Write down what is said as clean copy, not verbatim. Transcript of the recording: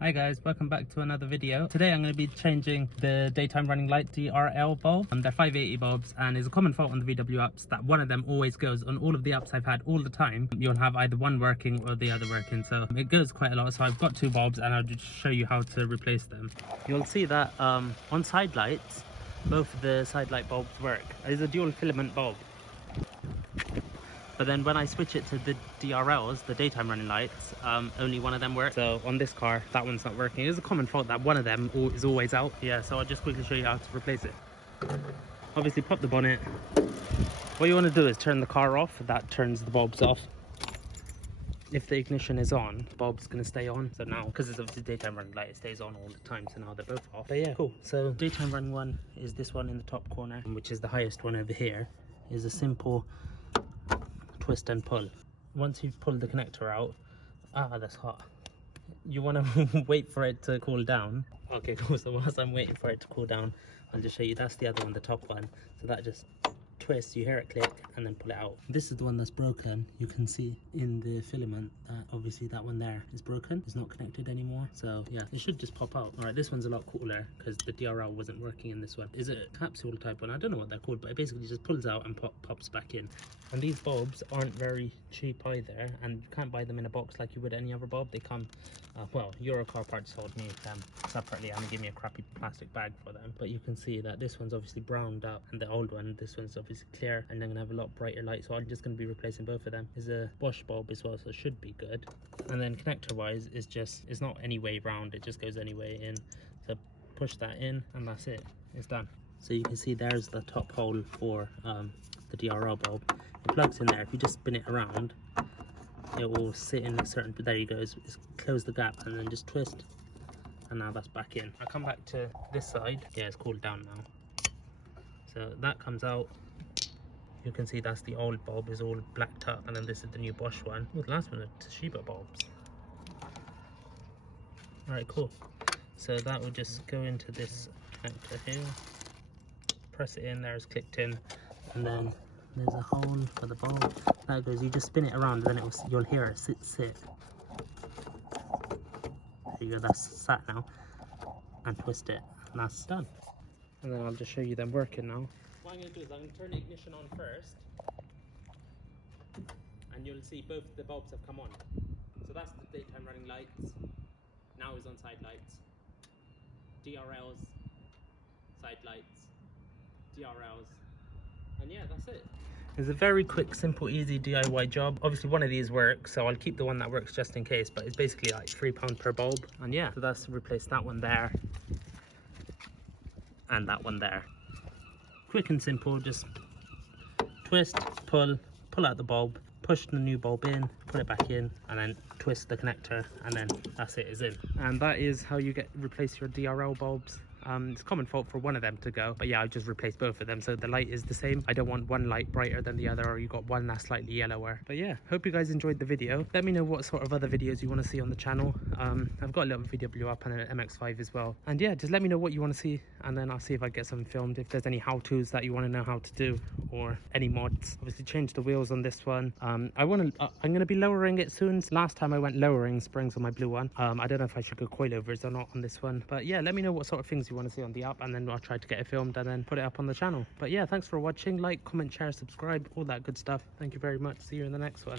Hi guys, welcome back to another video. Today I'm going to be changing the daytime running light DRL bulb. They're 580 bulbs, and it's a common fault on the VWUPs that one of them always goes. On all of the ups I've had all the time, you'll have either one working or the other working, so it goes quite a lot. So I've got two bulbs and I'll just show you how to replace them. You'll see that on side lights, both of the side light bulbs work. It's a dual filament bulb. But then when I switch it to the DRLs, the daytime running lights, only one of them works. So on this car, that one's not working. It is a common fault that one of them is always out. Yeah, so I'll just quickly show you how to replace it. Obviously pop the bonnet. What you want to do is turn the car off. That turns the bulbs off. If the ignition is on, the bulb's going to stay on. So now, because it's obviously daytime running light, it stays on all the time. So now they're both off. But yeah, cool. So daytime running one is this one in the top corner, which is the highest one over here. Is a simple twist and pull. Once you've pulled the connector out, that's hot. You want to wait for it to cool down. Okay, cool. So whilst I'm waiting for it to cool down, I'll just show you. That's the other one, the top one. So that just twists, you hear it click, and then pull it out. This is the one that's broken. You can see in the filament that obviously that one there is broken. It's not connected anymore. So yeah, it should just pop out. All right, this one's a lot cooler because the DRL wasn't working in this one. Is it a capsule type one? I don't know what they're called, but it basically just pulls out and pops back in. And these bulbs aren't very cheap either, and you can't buy them in a box like you would any other bulb. They come, well, Euro Car Parts sold me them separately and give me a crappy plastic bag for them. But you can see that this one's obviously browned out, and the old one, this one's obviously clear, and they're gonna have a lot brighter light. So I'm just gonna be replacing both of them. There's a Bosch bulb as well, so it should be good. And then connector wise, it's not any way round, it just goes any way in. So push that in, and that's it. It's done. So you can see there's the top hole for the DRL bulb. It plugs in there. If you just spin it around, it will sit in a certain, there you go, it's close the gap and then just twist, and now that's back in. I come back to this side. Yeah, it's cooled down now. So that comes out. You can see that's the old bulb, is all blacked up, and then this is the new Bosch one. Oh, the last one are Toshiba bulbs. Alright, cool. So that will just go into this connector here. Press it in, there, it's clicked in, and then there's a hole for the bulb. That goes, you just spin it around, and then you'll hear it sit. There you go, that's sat now. And twist it, and that's done. And then I'll just show you them working now. What I'm going to do is I'm going to turn the ignition on first, and you'll see both the bulbs have come on. So that's the daytime running lights. Now is on side lights. DRLs, side lights, DRLs, and yeah, that's it. It's a very quick, simple, easy DIY job. Obviously one of these works, so I'll keep the one that works just in case, but it's basically like £3 per bulb. And yeah, so that's to replace that one there and that one there. Quick and simple, just twist, pull out the bulb, push the new bulb in, put it back in, and then twist the connector, and then that's it, is in. And that is how you replace your DRL bulbs. It's a common fault for one of them to go, but yeah, I just replaced both of them, so the light is the same. I don't want one light brighter than the other, or you got one that's slightly yellower. But yeah, hope you guys enjoyed the video. Let me know what sort of other videos you want to see on the channel. I've got a little VWUP and an MX-5 as well, and yeah, just let me know what you want to see, and then I'll see if I get something filmed. If there's any how-tos that you want to know how to do, or any mods. Obviously change the wheels on this one. I'm gonna be lowering it soon. Last time I went lowering springs on my blue one. I don't know if I should go coilovers or not on this one, but yeah, let me know what sort of things you want to see on the app, and then I'll try to get it filmed and then put it up on the channel. But yeah, thanks for watching. Like, comment, share, subscribe, all that good stuff. Thank you very much. See you in the next one.